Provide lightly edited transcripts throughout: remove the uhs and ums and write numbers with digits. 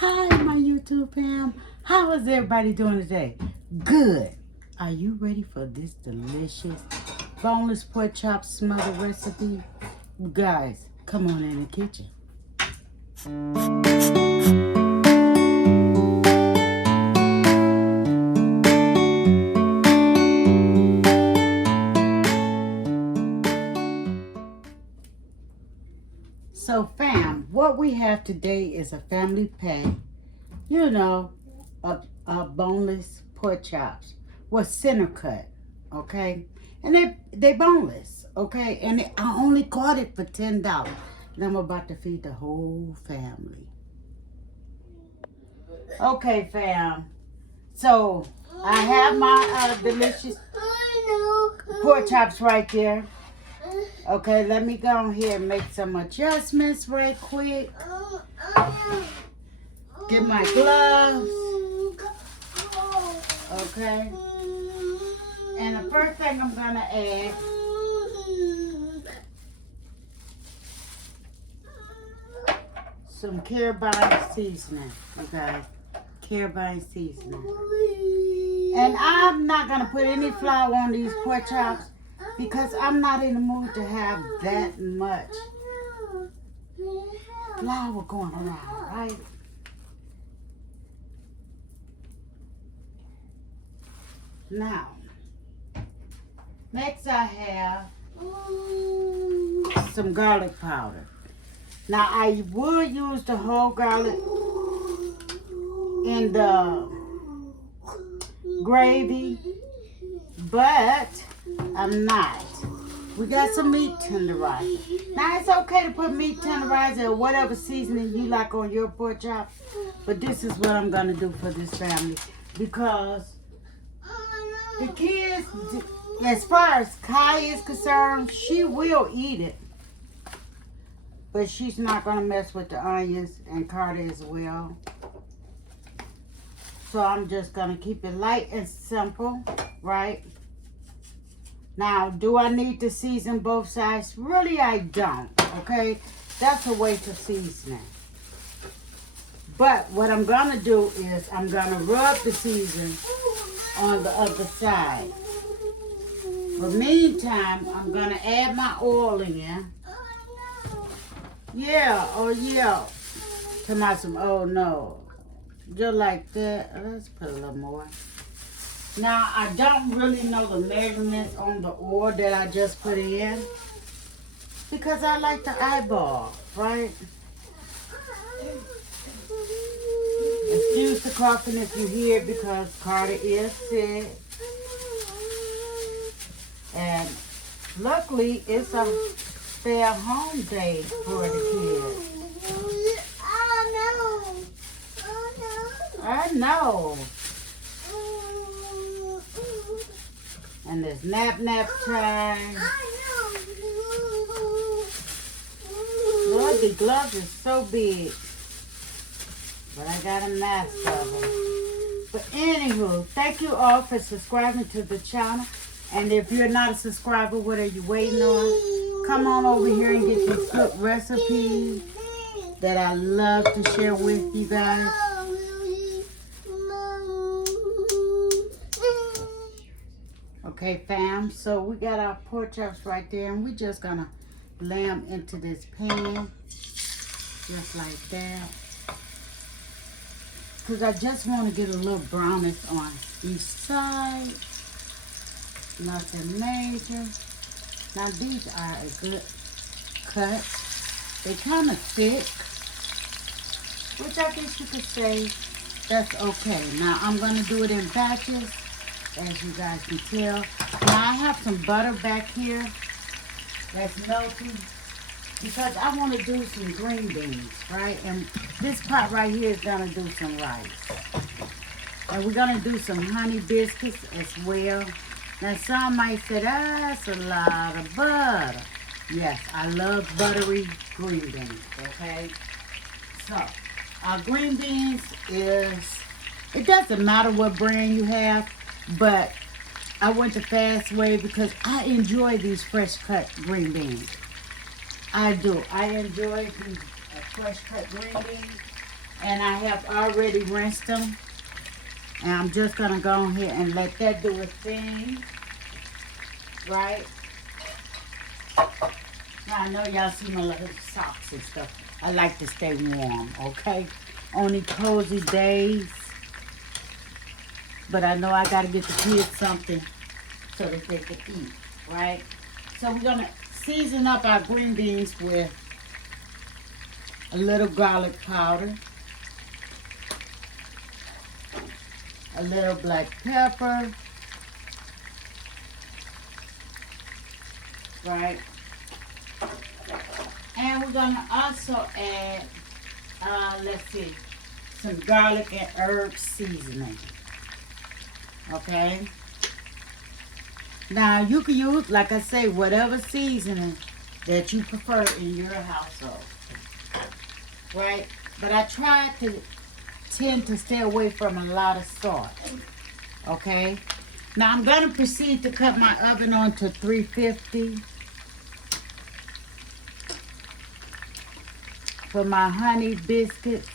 Hi, my YouTube fam. How is everybody doing today? Good. Are you ready for this delicious boneless pork chop smothered recipe? Guys, come on in the kitchen. So fam, what we have today is a family pack, of boneless pork chops with center cut, okay? And they boneless, okay? And I only got it for $10. And I'm about to feed the whole family. Okay, fam. So I have my delicious pork chops right there. Okay, let me go ahead and make some adjustments right quick. Get my gloves. Okay. And the first thing I'm going to add some carabiner seasoning. Okay. Carabiner seasoning. And I'm not going to put any flour on these pork chops because I'm not in the mood to have that much flour going around, right? Now, next I have some garlic powder. Now, I would use the whole garlic in the gravy, but I'm not. We got some meat tenderizer. Now, it's okay to put meat tenderizer or whatever seasoning you like on your pork chop, but this is what I'm going to do for this family because the kids, as far as Kai is concerned, she will eat it. But she's not going to mess with the onions, and Carter as well. So I'm just going to keep it light and simple, right? Now, do I need to season both sides? Really, I don't, okay? That's a waste of seasoning. But what I'm going to do is I'm going to rub the season on the other side. But meantime, I'm going to add my oil in. Yeah, oh yeah. To some, oh no. Just like that. Let's put a little more. Now, I don't really know the measurements on the oil that I just put in because I like to eyeball, right? Excuse the coughing if you hear it because Carter is sick. And luckily, it's a stay-at-home day for the kids. I know. And it's nap time. Lord, the gloves are so big. But I got a mask of them. But anywho, thank you all for subscribing to the channel. And if you're not a subscriber, what are you waiting on? Come on over here and get these cooked recipes that I love to share with you guys. Okay, fam. So we got our pork chops right there. And we're just going to lay them into this pan. Just like that. Because I just want to get a little brownness on each side. Nothing major. Now these are a good cut. They're kind of thick, which I guess you could say that's okay. Now I'm going to do it in batches, as you guys can tell. Now I have some butter back here that's melting because I want to do some green beans, right? And this pot right here is going to do some rice. And we're going to do some honey biscuits as well. Now, some might say, that's a lot of butter. Yes, I love buttery green beans, okay? So, our green beans it doesn't matter what brand you have, but I went the fast way because I enjoy these fresh cut green beans. I do. I enjoy these fresh cut green beans. And I have already rinsed them. And I'm just going to go ahead and let that do its thing. Right? Now, I know y'all see my little socks and stuff. I like to stay warm, okay? On these cozy days. But I know I got to get the kids something so that they can eat, right? So we're going to season up our green beans with a little garlic powder, a little black pepper, right? And we're going to also add, let's see, some garlic and herb seasoning, okay? Now, you can use, like I say, whatever seasoning that you prefer in your household, right? But I try to tend to stay away from a lot of salt, okay? Now, I'm going to proceed to cut my oven on to 350 for my honey biscuits.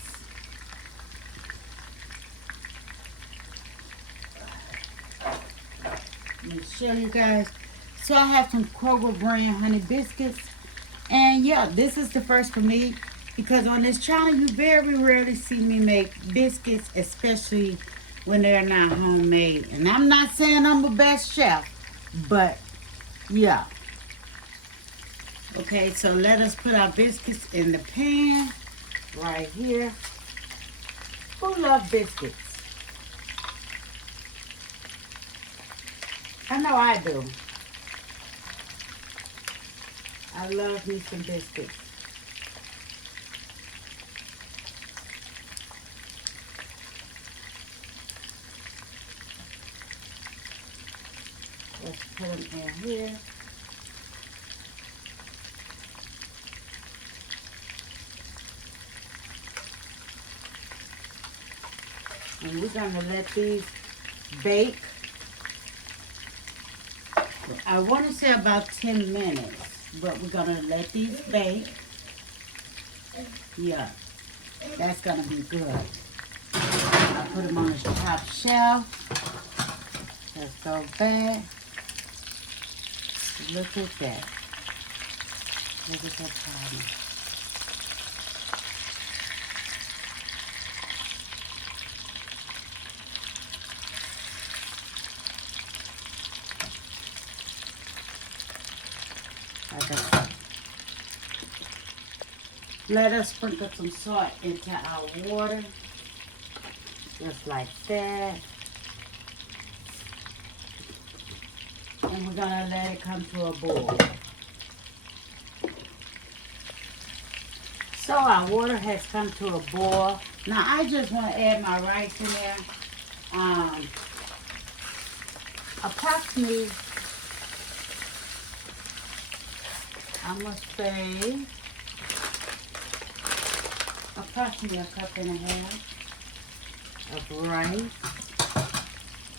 Let me show you guys. So I have some Kroger brand honey biscuits. And yeah, this is the first for me because on this channel you very rarely see me make biscuits, especially when they're not homemade. And I'm not saying I'm the best chef, but yeah. Okay, so let us put our biscuits in the pan right here. Who loves biscuits? I know I do. I love me some biscuits. Let's put them in here. And we're going to let these bake. I want to say about 10 minutes, but we're going to let these bake. Yeah, that's going to be good. I put them on the top shelf. Let's go back. Look at that. Look at that party. Like I said. Let us sprinkle some salt into our water. Just like that. And we're going to let it come to a boil. So our water has come to a boil. Now I just want to add my rice in there. Approximately, I must say, approximately a cup and a half of rice.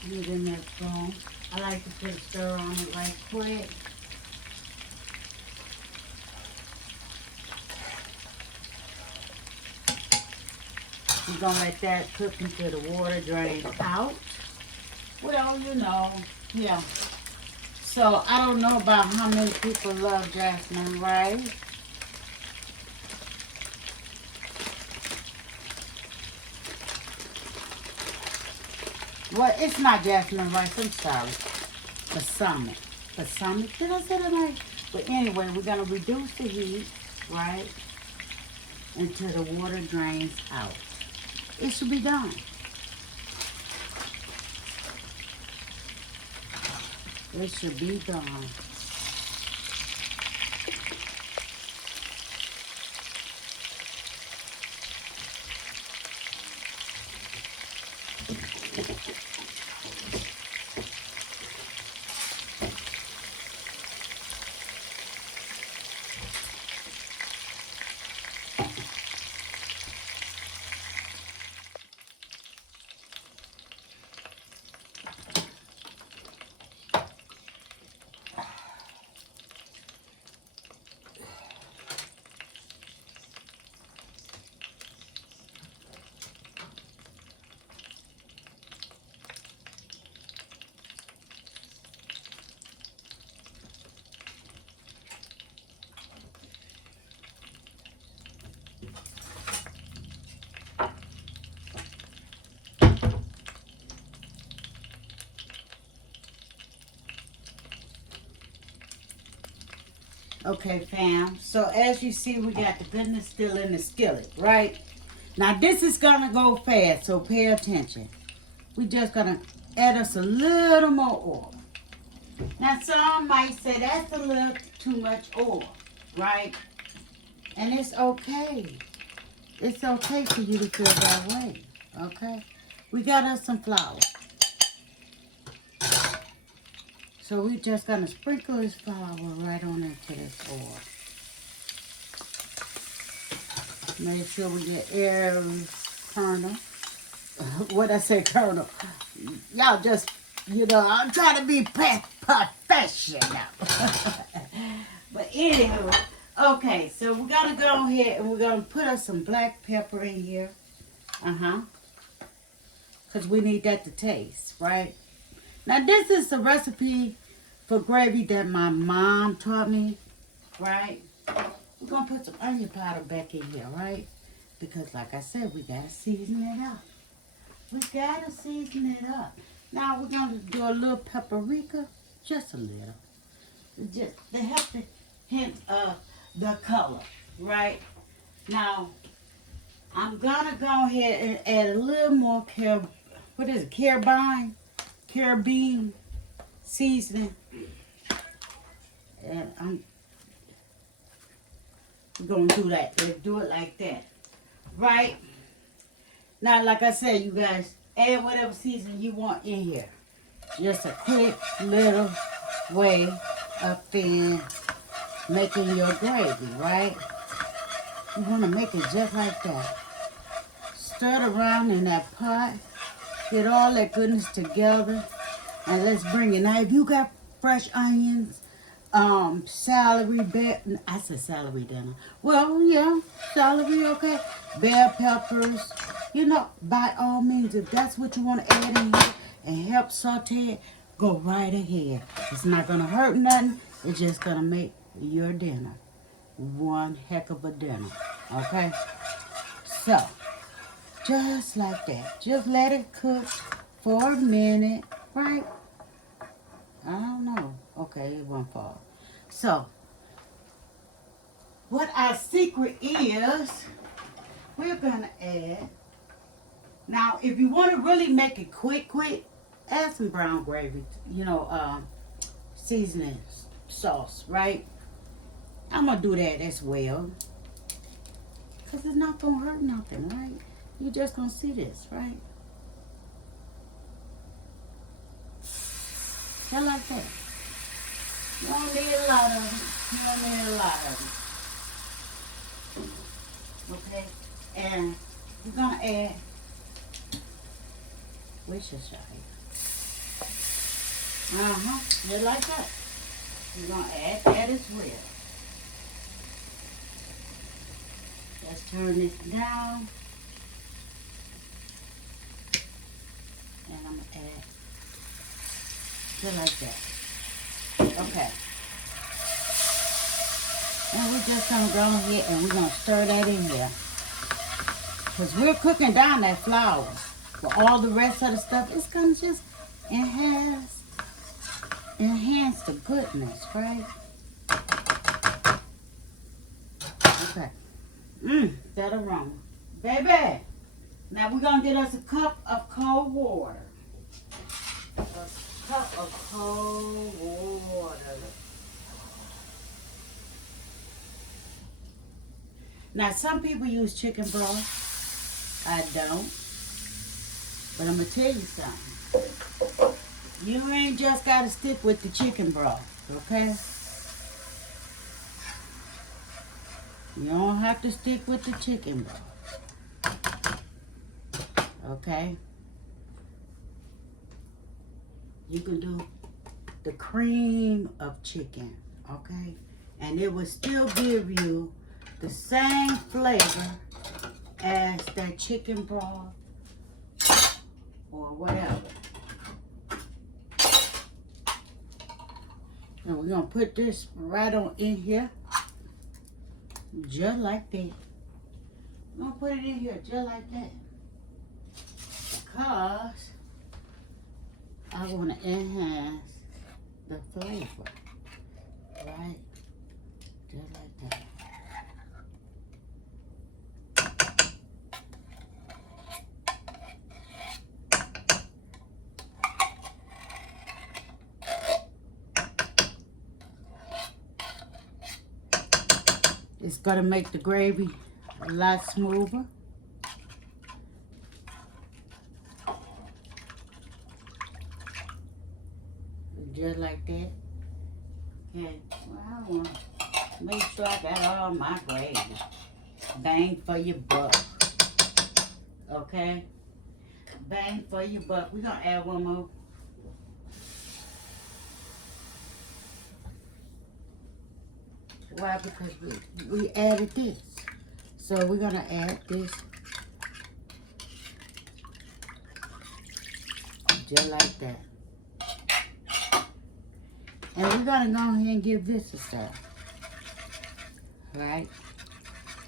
Get in that spoon. I like to put a stir on it right quick. We're going to let that cook until the water drains out. Well, you know, yeah. So, I don't know about how many people love jasmine rice. Well, it's not jasmine rice, I'm sorry. Balsamic. Balsamic, did I say that right? But anyway, we're going to reduce the heat, right? Until the water drains out. It should be done. It should be done. Okay, fam. So as you see, we got the goodness still in the skillet, right? Now this is gonna go fast, so pay attention. We just gonna add us a little more oil. Now some might say that's a little too much oil, right? And it's okay. It's okay for you to feel that way, okay? We got us some flour. So we just gonna sprinkle this flour right on into this oil. Make sure we get every kernel. What I say, kernel? Y'all just, I'm trying to be professional. But anywho, okay, so we're gonna go ahead and we're gonna put us some black pepper in here. Because we need that to taste, right? Now this is a recipe for gravy that my mom taught me, right? We're going to put some onion powder back in here, right? Because like I said, we got to season it up. We got to season it up. Now we're going to do a little paprika, just a little. Just to help the hint of the color, right? Now, I'm going to go ahead and add a little more carabine seasoning. And I'm going to do that. Let's do it like that. Right? Now, like I said, you guys, add whatever seasoning you want in here. Just a quick little way of making your gravy, right? You want to make it just like that. Stir it around in that pot. Get all that goodness together. And let's bring it. Now, if you got fresh onions, celery, I said celery, didn't I? Well, yeah, celery, okay. Bell peppers, by all means, if that's what you want to add in here and help saute it, go right ahead. It's not going to hurt nothing. It's just going to make your dinner one heck of a dinner, okay? So, just like that. Just let it cook for a minute, right? I don't know. Okay, it won't fall. So, what our secret is, we're going to add. Now, if you want to really make it quick, add some brown gravy, seasoning sauce, right? I'm going to do that as well. Because it's not going to hurt nothing, right? You're just going to see this, right? Just like that. You don't need a lot of them. You don't need a lot of them. Okay? And we're going to add, where's your shot? Just like that. We're going to add that as well. Let's turn this down. And I'm going to add just like that. Okay. And we're just going to go ahead and we're going to stir that in here. Because we're cooking down that flour. For all the rest of the stuff, it's going to just enhance the goodness, right? Okay. That aroma. Baby, now we're going to get us a cup of cold water. A cup of cold water. Now, some people use chicken broth. I don't. But I'm going to tell you something. You ain't just got to stick with the chicken broth, okay? You don't have to stick with the chicken broth. Okay? You can do the cream of chicken, okay? And it will still give you the same flavor as that chicken broth or whatever. And we're going to put this right on in here. Just like that. I'm going to put it in here just like that. Because I want to enhance the flavor. Right? Just like that. It's gonna make the gravy a lot smoother. Just like that. Okay, well, I want to make sure I got all my gravy. Bang for your buck. Okay? Bang for your buck. We're going to add one more. Why? Because we added this. So we're going to add this. Just like that. And we're going to go ahead and give this a stir. Right?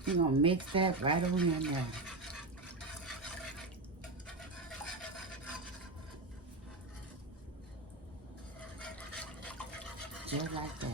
We're going to mix that right over in there. Just like that.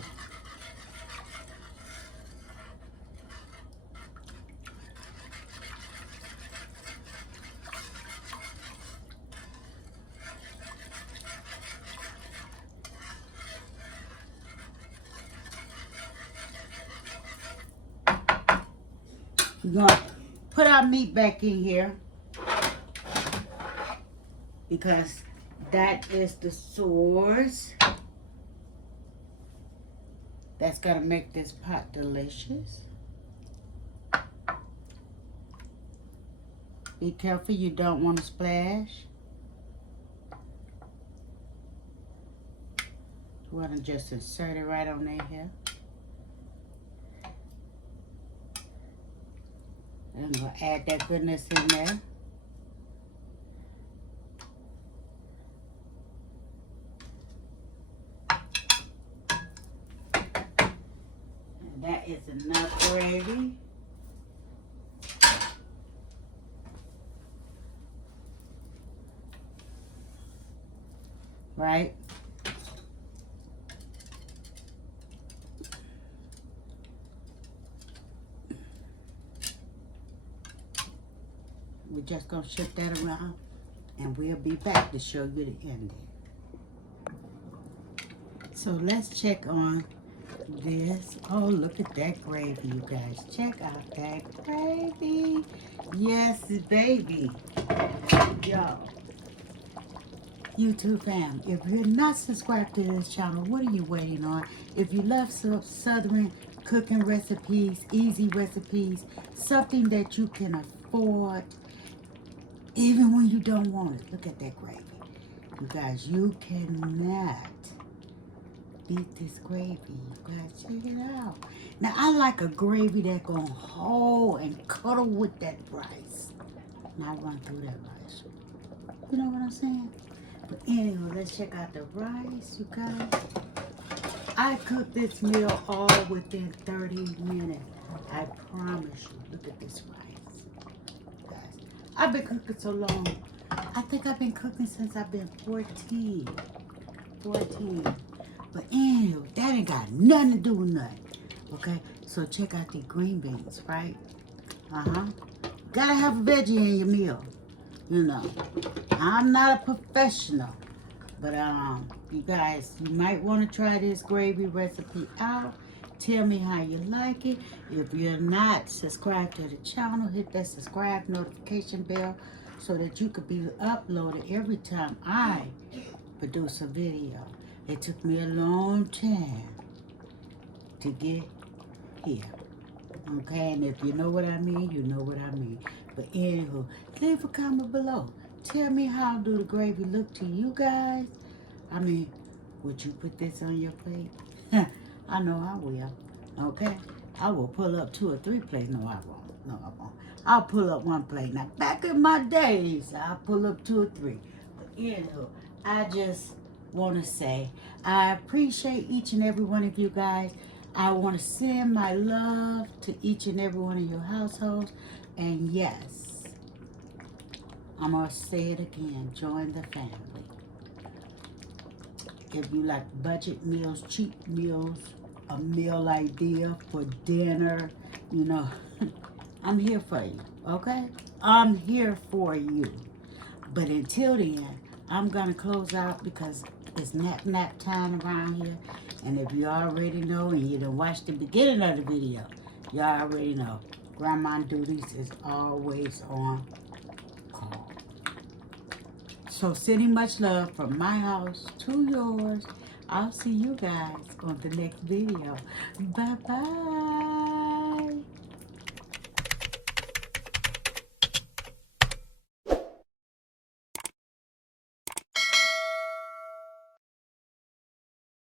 We're going to put our meat back in here because that is the source that's going to make this pot delicious. Be careful, you don't want to splash. You want to just insert it right on there here. I'm going to add that goodness in there. And that is enough gravy. Right? We're just going to shift that around and we'll be back to show you the ending. So let's check on this. Oh, look at that gravy, you guys. Check out that gravy. Yes, baby. Yo, YouTube fam, if you're not subscribed to this channel, what are you waiting on? If you love Southern cooking recipes, easy recipes, something that you can afford, even when you don't want it. Look at that gravy. You guys, you cannot beat this gravy. You guys, check it out. Now, I like a gravy that's going to hold and cuddle with that rice. Not run through that rice. You know what I'm saying? But anyway, let's check out the rice, you guys. I cooked this meal all within 30 minutes. I promise you. Look at this rice. I've been cooking so long. I think I've been cooking since I've been 14. 14. But anyway, that ain't got nothing to do with nothing. Okay? So check out the green beans, right? Gotta have a veggie in your meal. You know. I'm not a professional. But you guys, you might want to try this gravy recipe out. Tell me how you like it. If you're not subscribed to the channel, hit that subscribe notification bell so that you could be uploaded every time I produce a video. It took me a long time to get here. Okay, and if you know what I mean, you know what I mean. But anywho, leave a comment below. Tell me how do the gravy look to you guys. I mean, would you put this on your plate? I know I will. Okay? I will pull up 2 or 3 plates. No, I won't. No, I won't. I'll pull up 1 plate. Now, back in my days, I'll pull up 2 or 3. But anywho, I just want to say I appreciate each and every one of you guys. I want to send my love to each and every one of your households. And yes, I'm going to say it again. Join the family. If you like budget meals, cheap meals, a meal idea for dinner, you know, I'm here for you, okay? I'm here for you. But until then, I'm going to close out because it's nap time around here. And if you already know and you done watched the beginning of the video, you already know Grandma Duties is always on call. So sending much love from my house to yours. I'll see you guys on the next video. Bye-bye.